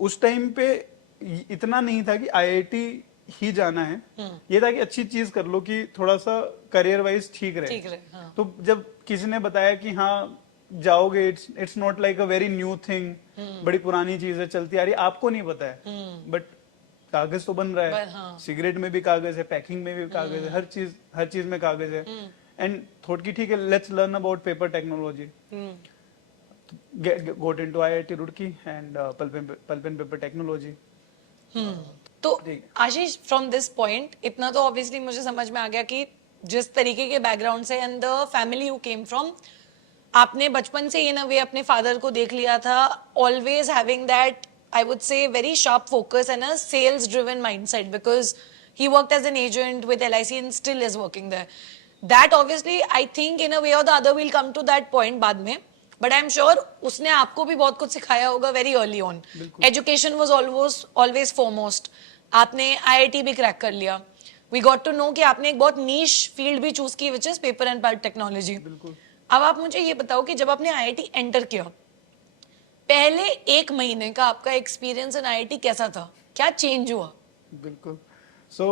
उस टाइम पे इतना नहीं था कि आईआईटी ही जाना है, ये था कि अच्छी चीज कर लो कि थोड़ा सा करियर वाइज ठीक रहे। हाँ। तो जब किसी ने बताया कि हाँ जाओगे, it's not like a very new thing, बड़ी पुरानी चीज है, चलती आ रही है, आपको नहीं पता है, बट कागज तो बन रहा है। हाँ। सिगरेट में भी कागज है, पैकिंग में भी कागज है, हर चीज में कागज है। एंड थॉट की ठीक है, let's learn about paper technology. got into IIT Roorkee and pulp and paper technology. तो ठीक है। आशीष, फ्रॉम दिस पॉइंट इतना तो ऑब्वियसली मुझे समझ में आ गया कि जिस तरीके के बैकग्राउंड से and the family you came from, आपने बचपन से इन अ वे अपने फादर को देख लिया था, always having that I would say very sharp focus and a sales driven mindset, because he worked as an agent with LIC and still is working there. That obviously I think in a way or the other we'll come to that point बाद में, but I'm sure उसने आपको भी बहुत कुछ सिखाया होगा very early on. Education was always foremost. आपने IIT भी क्रैक कर लिया. We got to know कि आपने एक बहुत niche field भी चूज की which is paper and pulp technology. अब आप मुझे ये बताओ कि जब आपने IIT एंटर किया, पहले एक महीने का आपका एक्सपीरियंस इन IIT कैसा था? क्या चेंज हुआ? बिल्कुल। So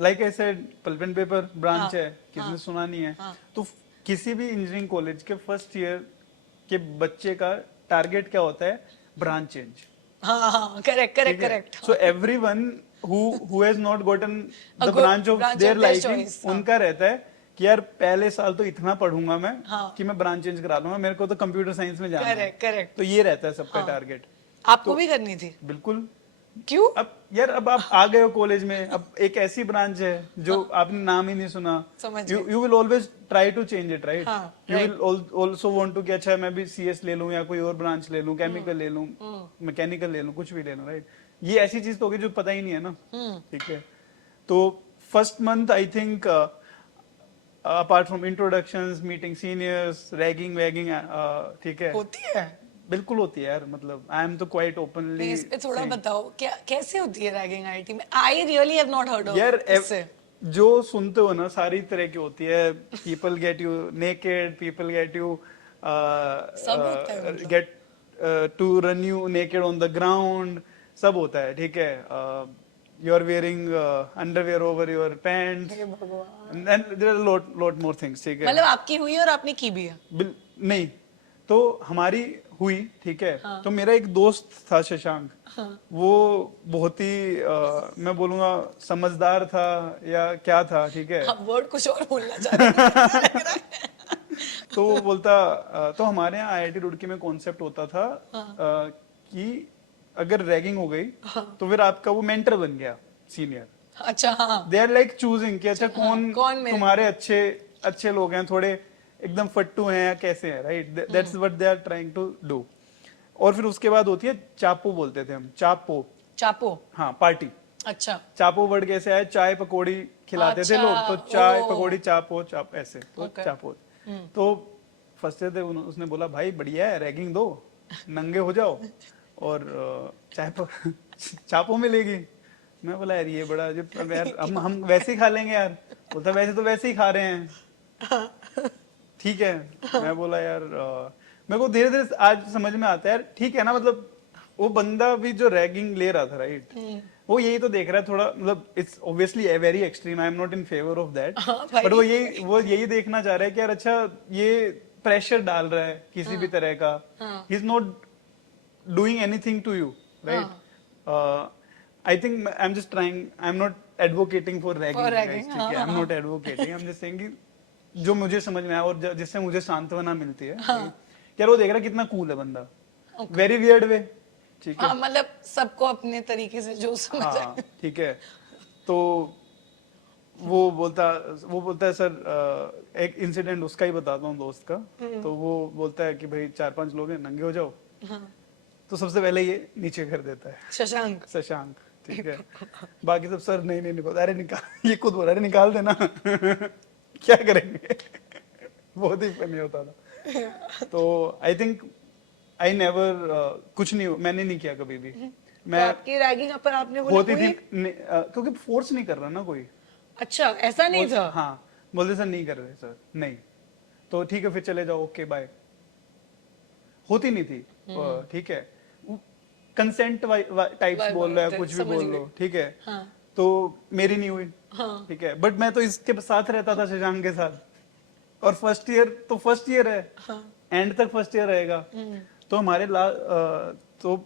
like I said, pulp and paper branch है, किसने सुना नहीं है। तो किसी भी इंजीनियरिंग कॉलेज के फर्स्ट ईयर के बच्चे का टारगेट क्या होता है? Branch change. हाँ, correct. So everyone who has not gotten A the good branch of branch their of their liking, choice, उनका रहता है कि यार पहले साल तो इतना पढ़ूंगा मैं कि मैं ब्रांच चेंज करा लूंगा, मेरे को तो कंप्यूटर साइंस में जाना है। करेक्ट। तो ये रहता है सबका टारगेट। आपको भी करनी थी? बिल्कुल। क्यों? अब यार, अब आप आ गए हो कॉलेज में, अब एक ऐसी ब्रांच है जो आपने नाम ही नहीं सुना। समझ you will always try to change it, right? हाँ, you will also want to कि अच्छा मैं भी सीएस ले लूं या कोई और ब्रांच ले लूं, केमिकल ले लूं, मैकेनिकल ले लूं, कुछ भी ले लूं, राइट? ये ऐसी चीज तो होगी जो पता ही नहीं है ना। ठीक है। तो first month I think apart from introductions, meeting seniors, ragging waging, ठीक है, होती है? बिल्कुल होती है यार। मतलब आई एम तो क्वाइट ओपनली। इस पे थोड़ा बताओ, क्या कैसे होती है रैगिंग आईटी में? I really have not heard of यार इससे। जो सुनते हो ना, सारी तरह की होती है। People get you naked, people get you सब होता है मतलब? Get to run you naked on the ground, सब होता है। ठीक है। You are wearing underwear over your pants, हे भगवान। And there are lot more things. ठीक है। मतलब आपकी हुई और आपने की भी है? नहीं, तो हमारी हुई। ठीक है। तो मेरा एक दोस्त था शशांक, वो बहुत ही मैं बोलूंगा समझदार था या क्या था। ठीक है। आप वर्ड कुछ और बोलना चाह रहे हैं लग रहा है। तो वो बोलता तो हमारे यहाँ आईआईटी रुड़की में कॉन्सेप्ट होता था कि अगर रैगिंग हो गई तो फिर आपका वो मेंटर बन गया, सीनियर। अच्छा, हाँ। दे आर लाइक चूजिंग कि अच्छा कौन मेरे तुम्हारे अच्छे लोग हैं, थोड़े एकदम फट्टू हैं या कैसे हैं, right? That's what they are trying to do. और फिर उसके बाद होती है चापो, बोलते थे हम, चापो। हाँ, पार्टी। अच्छा। चापो वर्ड कैसे आया? चाय पकौड़ी खिलाते थे लोग, तो चाय पकौड़ी चापो ऐसे, तो चापो। तो फंसते थे। उसने बोला भाई बढ़िया है, रैगिंग दो, नंगे हो जाओ और चापो मिलेगी। मैं बोला यार ये बड़ा अजीब, यार हम वैसे ही खा लेंगे यार। बोलता वैसे तो वैसे ही खा रहे हैं। ठीक है। मैं बोला यार मेरे को धीरे धीरे आज समझ में आता है यार, ठीक है ना। मतलब वो बंदा भी जो रैगिंग ले रहा था, राइट, वो यही तो देख रहा है थोड़ा, मतलब it's obviously very extreme, I am not in favour of that, but वो यही देखना चाह रहा है कि यार अच्छा ये प्रेशर डाल रहा है किसी भी तरह का, he is not doing anything to you, right? I think I am just trying, I am not advocating for ragging, ठीक है, I am not advocating, I am just saying कि जो मुझे समझ में आया और जिससे मुझे सांत्वना मिलती है, यार वो देख रहा है कितना कूल है बंदा, वेरी वियर्ड वे। ठीक है। हाँ, मतलब सबको अपने तरीके से जो समझ आए। ठीक है। तो वो बोलता है सर, एक इंसिडेंट उसका ही बताता हूँ, दोस्त का। तो वो बोलता है कि भाई 4-5 लोग हैं, नंगे हो जाओ। तो सबसे पहले ये नीचे कर देता है, शशांक। ठीक है। बाकी सब सर नहीं बोलता, अरे निकाल, ये खुद बोल रहा है निकाल देना। क्या करेंगे? बहुत ही फनी होता था। तो आई थिंक आई नेवर, कुछ नहीं, मैंने नहीं किया कभी भी। मैं तो आपकी रैगिंग पर आपने बोला होती कोई? थी क्योंकि फोर्स नहीं कर रहा ना कोई। अच्छा, ऐसा नहीं था? हाँ, बोलते सर नहीं कर रहे सर, नहीं, तो ठीक है फिर चले जाओ, ओके बाय। होती नहीं थी। ठीक है। कंसेंट टाइप्स Vibe बोल रहा है, होते, कुछ भी समझ बोल गई। लो, ठीक है। हाँ तो मेरी नहीं हुई, हाँ ठीक है, बट मैं तो इसके साथ रहता था, शशांक के साथ, और फर्स्ट ईयर तो फर्स्ट ईयर है, हाँ एंड तक फर्स्ट ईयर रहेगा। तो हमारे तो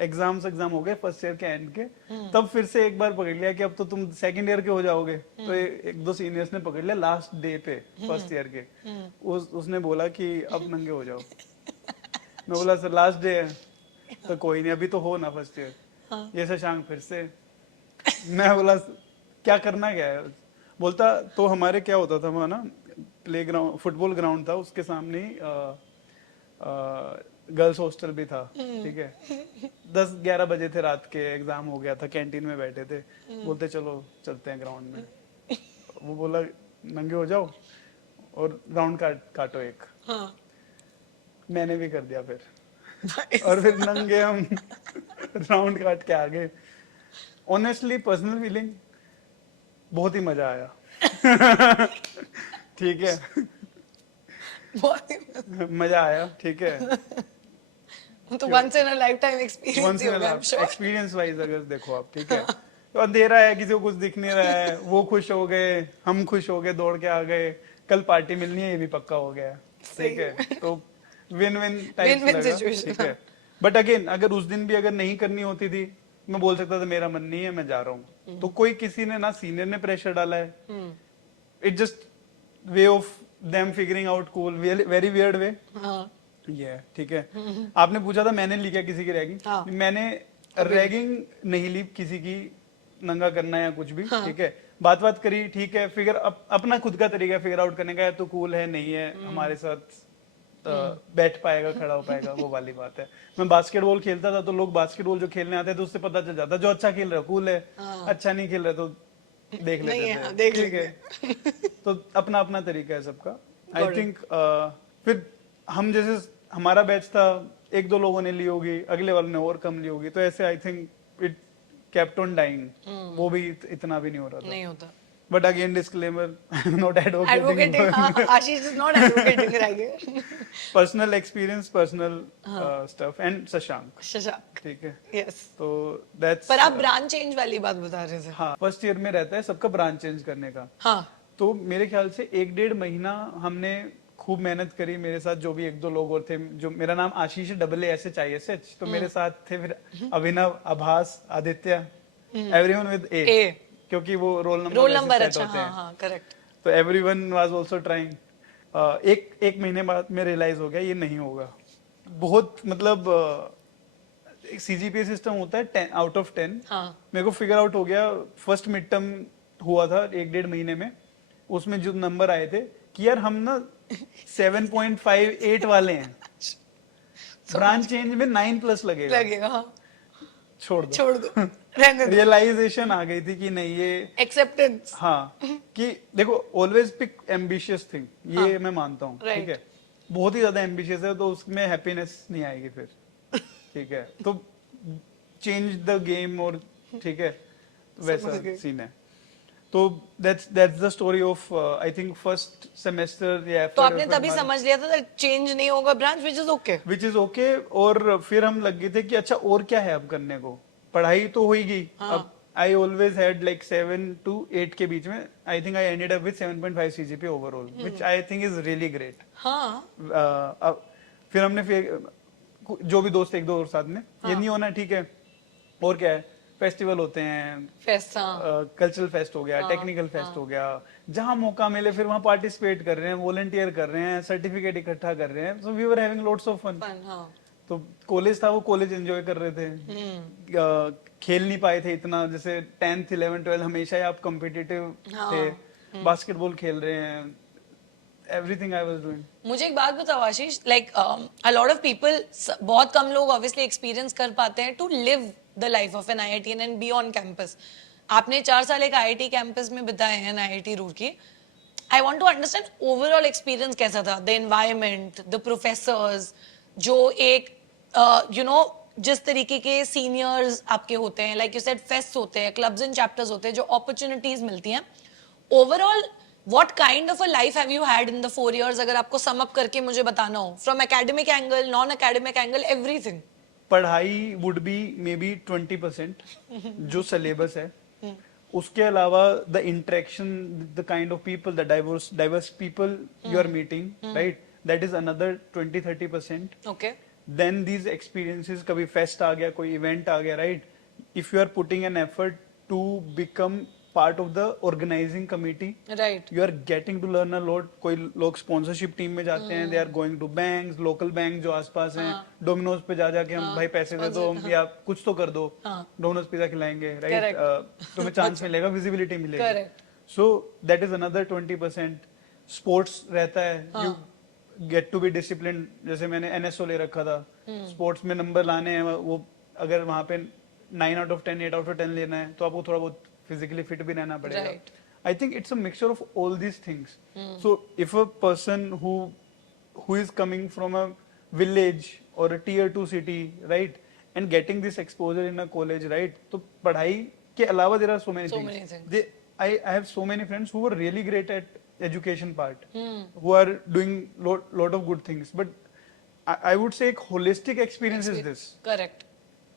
एग्जाम हो गए फर्स्ट ईयर के एंड के, तब फिर से एक बार पकड़ लिया कि अब तो तुम सेकंड ईयर के हो जाओगे। तो एक दो सीनियर्स ने पकड़ लिया लास्ट डे पे फर्स्ट ईयर के, उसने बोला कि अब नंगे हो जाओ। मैं बोला सर लास्ट डे है। तो कोई नहीं, अभी तो हो ना फर्स्ट ईयर। हाँ ये शशांक फिर से। मैं बोला क्या करना क्या है। बोलता तो हमारे क्या होता था वहाँ ना, प्ले ग्राउंड फुटबॉल ग्राउंड था, उसके सामने ही गर्ल्स हॉस्टल भी था, ठीक है। 10-11 बजे थे रात के, एग्जाम हो गया था, कैंटीन में बैठे थे, बोलते चलो चलते हैं ग्राउंड में। वो बोला नंगे हो जाओ और राउंड काटो एक। हाँ मैंने भी कर दिया फिर, और फिर नंगे हम राउंड काट के आ गए। ऑनेस्टली पर्सनल फीलिंग, बहुत ही मजा आया। ठीक है, बहुत ही- मजा आया, ठीक है। तो once in a lifetime experience once ही इन होगा, I am sure. Experience wise अगर देखो आप, ठीक है। तो अंधेरा है, किसी को कुछ दिख नहीं रहा है, वो खुश हो गए, हम खुश हो गए, दौड़ के आ गए, कल पार्टी मिलनी है, ये भी पक्का हो गया, ठीक है। तो विन विन टाइप्स Win-win लगा, situation, ठीक है। बट अगेन अगर उस दिन भी अगर नहीं करनी होती थी, मैं बोल सकता था मेरा मन नहीं है, मैं जा रहा हूँ। तो कोई किसी ने ना सीनियर ने प्रेशर डाला है, it just way of them figuring out cool, very weird way. हाँ ये ठीक है। आपने पूछा था मैंने ली क्या किसी की रैगिंग? हाँ। मैंने रैगिंग नहीं ली किसी की, नंगा करना या कुछ भी, हाँ। ठीक है। बात करी, ठीक है, फिगर अपना खुद का तरीका फिगर आउट करने का है, तो कूल है नहीं है हमारे साथ, बैठ पाएगा, खड़ा हो पाएगा, वो वाली बात है। मैं बास्केटबॉल खेलता था, तो लोग बास्केटबॉल जो खेलने आते थे उससे पता चल जाता जो अच्छा खेल रहा है कूल है, अच्छा नहीं खेल रहा तो देख नहीं लेते है, थे, देख ठीक है। तो अपना अपना तरीका है सबका, आई थिंक। फिर हम जैसे हमारा बैच था, एक दो लोगों ने ली होगी, अगले वाले ने और कम ली होगी, तो ऐसे I think it kept on dying. वो भी इतना भी नहीं हो रहा था। नहीं होता। But again disclaimer, I am not advocating, advocating. Ashish is not advocating right. Personal experience, personal stuff, and Shashank, Shashank, ठीक है। यस। तो दैट्स, पर आप ब्रांच चेंज वाली बात बता रहे थे। हाँ, फर्स्ट ईयर में रहता है सबका ब्रांच चेंज करने का। हाँ तो मेरे ख्याल से 1-1.5 महीना हमने खूब मेहनत करी। मेरे साथ जो भी एक दो लोग और थे, जो मेरा नाम आशीष है, AASHISH, तो मेरे साथ थे फिर अभिनव, आभास, आदित्य, एवरीवन विद ए, क्योंकि वो रोल रोल नंबर सेट अच्छा, होते हाँ हैं। हाँ करेक्ट। तो एवरीवन वाज आल्सो ट्राइंग। एक महीने बाद में रियलाइज हो गया ये नहीं होगा। बहुत मतलब एक CGPA सिस्टम होता है 10 आउट ऑफ 10। हाँ मेरे को फिगर आउट हो गया, फर्स्ट मिड टर्म हुआ था 1-1.5 महीने में, उसमें जो नंबर आए थे कि यार हम ना 7.58 वाले हैं, ब्रांच चेंज में 9+ लगेगा, लगेगा, हाँ छोड़ दो, छोड़ दो, रहने दो। रियलाइजेशन आ गई थी कि नहीं ये, एक्सेप्टेंस। हाँ, कि देखो ऑलवेज पिक एम्बिशियस थिंग, ये मैं मानता हूँ, ठीक है। बहुत ही ज्यादा एम्बिशियस है तो उसमें हैप्पीनेस नहीं आएगी फिर, ठीक है। तो चेंज द गेम, और ठीक है, तो वैसा सीन है। तो that's the story of I think first semester या तो आपने तभी समझ लिया था चेंज नहीं होगा branch, which is okay. Which is okay. और फिर हम लग गए थे कि अच्छा और क्या है अब करने को, पढ़ाई तो होगी। अब I always had like 7 to 8 के बीच में, आई think I ended up with 7.5 CGPA overall, which I think is really great. हाँ फिर हमने जो भी दोस्त एक दो और साथ में, ये नहीं होना, ठीक है, और क्या है, फेस्टिवल होते हैं, फेस्ट, कल्चरल फेस्ट हो गया, टेक्निकल फेस्ट हो गया, जहां मौका मिले फिर वहां पार्टिसिपेट कर रहे हैं, वॉलंटियर कर रहे हैं, सर्टिफिकेट इकट्ठा कर रहे हैं। So we were having lots of fun. तो कॉलेज था, वो कॉलेज एंजॉय कर रहे थे। खेल नहीं पाए थे इतना, जैसे 10th 11th 12 हमेशा ही आप कॉम्पिटिटिव थे, बास्केटबॉल खेल रहे हैं, एवरीथिंग आई वाज डूइंग। मुझे एक बात बताओ Ashish, like a lot of people, बहुत कम लोग ऑब्वियसली एक्सपीरियंस कर पाते हैं to live the life of an IITian and be on campus. आपने 4 साल एक IIT कैंपस में बिताए हैं, IIT Roorkee. I want to understand overall experience कैसा था, द एनवायरनमेंट, द प्रोफेसर्स, जो एक यू नो जिस तरीके के सीनियर्स आपके होते हैं, लाइक यू सेड फेस्ट होते हैं, क्लब्स एंड चैप्टर्स होते हैं, जो अपॉर्चुनिटीज मिलती हैं। Overall what kind of a life have you had in the 4 years, अगर आपको सम अप करके मुझे बताना हो, from academic angle, non academic angle, everything? पढ़ाई वुड बी मे बी 20% जो सिलेबस है, उसके अलावा the interaction, the kind of people, the diverse people you are meeting, right, that is another 20-30%. Okay then these experiences, कभी fest आ गया, कोई event आ गया, right, if you are putting an effort to become part of the organising committee, right you are getting to learn a lot. कोई लोग sponsorship team में जाते हैं, they are going to banks, local bank जो आसपास हैं, Domino's पे जा जाके हम भाई पैसे दे दो या कुछ तो कर दो, डोमिनोज पिज्जा खिलाएंगे, राइट, तुम्हें चांस मिलेगा, विजिबिलिटी मिलेगी. Correct so that is another 20%. Sports रहता है, you get to be discipline. जैसे मैंने एनएसओ ले रखा था, स्पोर्ट्स में नंबर लाने हैं, वो अगर वहां पे 9 out of 10, 8 out of 10 लेना है तो आपको थोड़ा बहुत फिजिकली फिट भी रहना पड़ेगा. Right. I think it's a mixture of all these things. So if a person who is coming from a village or a tier 2 city, right, and getting this exposure in a college, right, तो पढ़ाई के अलावा there are so many things. I have so many friends who were really great at education part, who are doing lot of good things, but I would say एक holistic experience is this. Correct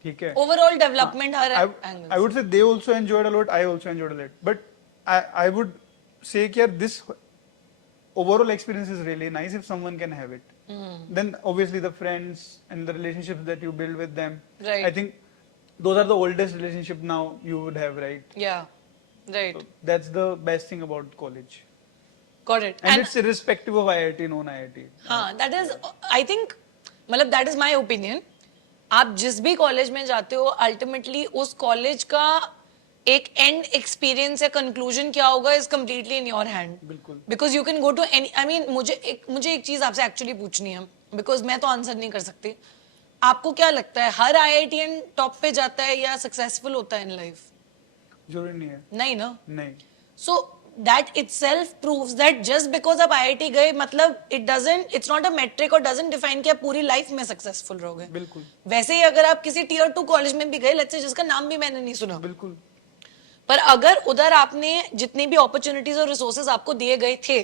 ठीक है. Overall development her angle I would say they also enjoyed a lot. I also enjoyed a lot. But I would say that this overall experience is really nice if someone can have it. Then obviously the friends and the relationships that you build with them. Right. I think those are the oldest relationship now you would have, right? या right So that's the best thing about college. Got it And it's irrespective of IIT, non-IIT. हाँ that is I think मतलब that is my opinion. आप जिस भी college में जाते हो ultimately उस कॉलेज का एक एंड एक्सपीरियंस या कंक्लूजन क्या होगा is completely in your hand. बिल्कुल. Because you can go to any I mean मुझे एक चीज आपसे एक्चुअली पूछनी है बिकॉज मैं तो आंसर नहीं कर सकती. आपको क्या लगता है हर IITian टॉप पे जाता है या सक्सेसफुल होता है इन लाइफ? जरूरी नहीं है. नहीं ना. नहीं. So that itself proves that just because आप IIT गए मतलब it's not a metric और doesn't define कि आप पूरी लाइफ में सक्सेसफुल रहोगे. बिल्कुल. वैसे ही अगर आप किसी tier 2 कॉलेज में भी गए लेट्स से जिसका नाम भी मैंने नहीं सुना, बिल्कुल. पर अगर उधर आपने जितनी भी अपॉर्चुनिटीज और रिसोर्सेज आपको दिए गए थे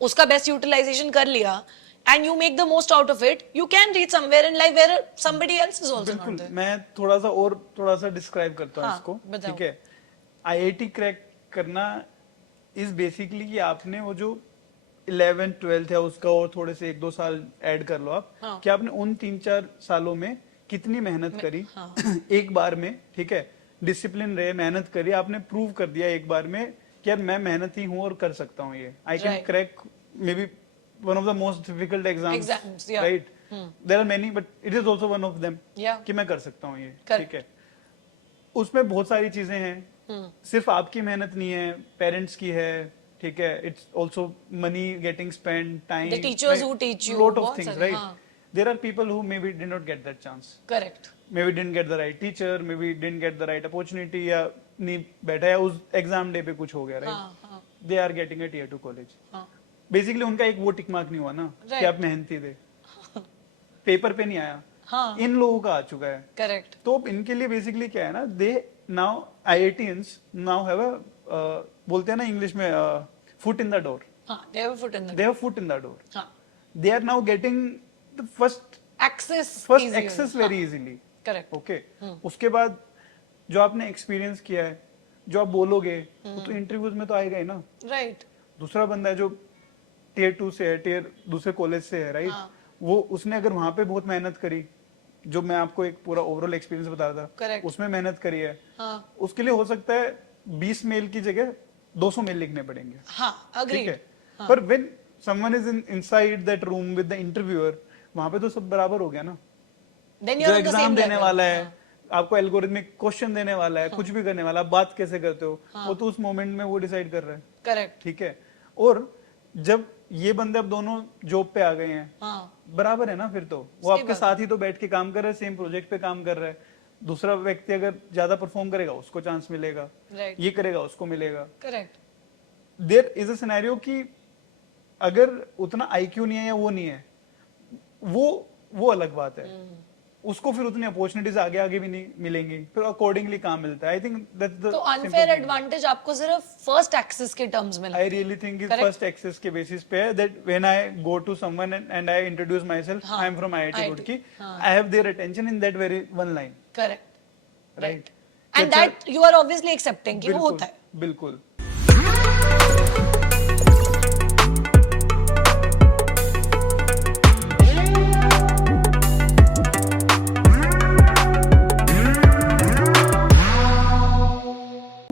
उसका बेस्ट यूटिलाइजेशन कर लिया and you make the most out of it, you can reach somewhere in life where somebody else is also not बिल्कुल. there. मैं थोड़ा सा डिस्क्राइब करता हूँ हाँ, इसको. बताओ. ठीक है. IIT क्रैक करना इज बेसिकली कि आपने वो जो 11th 12th है उसका और थोड़े से 1-2 साल ऐड कर लो आप, हाँ. कि आपने उन 3-4 सालों में कितनी मेहनत करी. हाँ. एक बार में, ठीक है, डिसिप्लिन रहे, मेहनत करी, आपने प्रूव कर दिया एक बार में कि यार मैं मेहनती हूँ और कर सकता हूँ ये. I can Right. Crack maybe one of the most difficult Exams, exams, yeah. Right. There are many but it is also one of them, Yeah. कि मैं कर सकता हूँ ये. Correct. ठीक है. उसमें बहुत सारी चीजें हैं, सिर्फ आपकी मेहनत नहीं है, पेरेंट्स की है, ठीक है, it's also money getting spent, time, The teachers who teach you, lot of बहुत things, सारे, right? हाँ. There are people who maybe did not get that chance, Correct. maybe didn't get the right teacher, maybe didn't get the right opportunity, या नहीं बैठा या उस exam day पे कुछ हो गया, राइट. हाँ, हाँ, they are getting a tier 2 college. हाँ. बेसिकली उनका एक वो टिक मार्क नहीं हुआ ना कि Right. आप मेहनती थे, पेपर पे नहीं आया. हाँ. इन लोगों का आ चुका है. Correct. तो अब इनके लिए बेसिकली क्या है ना, they now IITians now have a बोलते हैं ना इंग्लिश में फुट इन द डोर. हाँ, they have a foot in the they have foot in the door. हाँ. They are now getting the first Access easier. Access very easily. Correct. Okay. उसके बाद जो आपने एक्सपीरियंस किया है, जो आप बोलोगे वो तो इंटरव्यूज में तो आएगा ही ना. Right. दूसरा बंदा है जो टियर 2 से है, टियर दूसरे कॉलेज से है, राइट. हाँ. वो उसने अगर वहां पे बहुत मेहनत करी, जो मैं आपको एक पूरा ओवरऑल एक्सपीरियंस बता रहा था, Correct. उसमें मेहनत करी है, हाँ. उसके लिए हो सकता है 20 मेल की जगह 200 मेल लिखने पड़ेंगे. हाँ. ठीक Agreed. है. पर when someone is inside that room with the interviewer, वहां पे तो सब बराबर हो गया ना. Then जो you're on the exam same देने level. वाला है, हाँ. आपको एल्गोरिथमिक क्वेश्चन देने वाला है, कुछ भी करने वाला है, आप बात कैसे करते हो, वो तो उस मोमेंट में वो डिसाइड कर रहा है. Correct. ठीक है. और जब ये बंदे अब दोनों जॉब पे आ गए हैं, हाँ. बराबर है ना, फिर तो वो सही आपके बात साथ ही तो बैठ के काम कर रहा है, सेम प्रोजेक्ट पे काम कर रहा है. दूसरा व्यक्ति अगर ज्यादा परफॉर्म करेगा उसको चांस मिलेगा, Right. ये करेगा उसको मिलेगा. Correct. There is a scenario कि अगर उतना आईक्यू नहीं है या वो नहीं है, वो अलग बात है. उसको फिर उतनी अपॉर्चुनिटीज आगे आगे भी नहीं मिलेंगी, फिर अकॉर्डिंगली काम मिलता है। आई थिंक दैट्स द तो अनफेयर एडवांटेज आपको सिर्फ फर्स्ट एक्सेस के टर्म्स में I really think is first access के बेसिस पे है, that when I go to someone and I introduce myself, I am from IIT Roorkee, I have their attention in that very one line, correct right? And that you are obviously accepting कि वो होता है। बिल्कुल।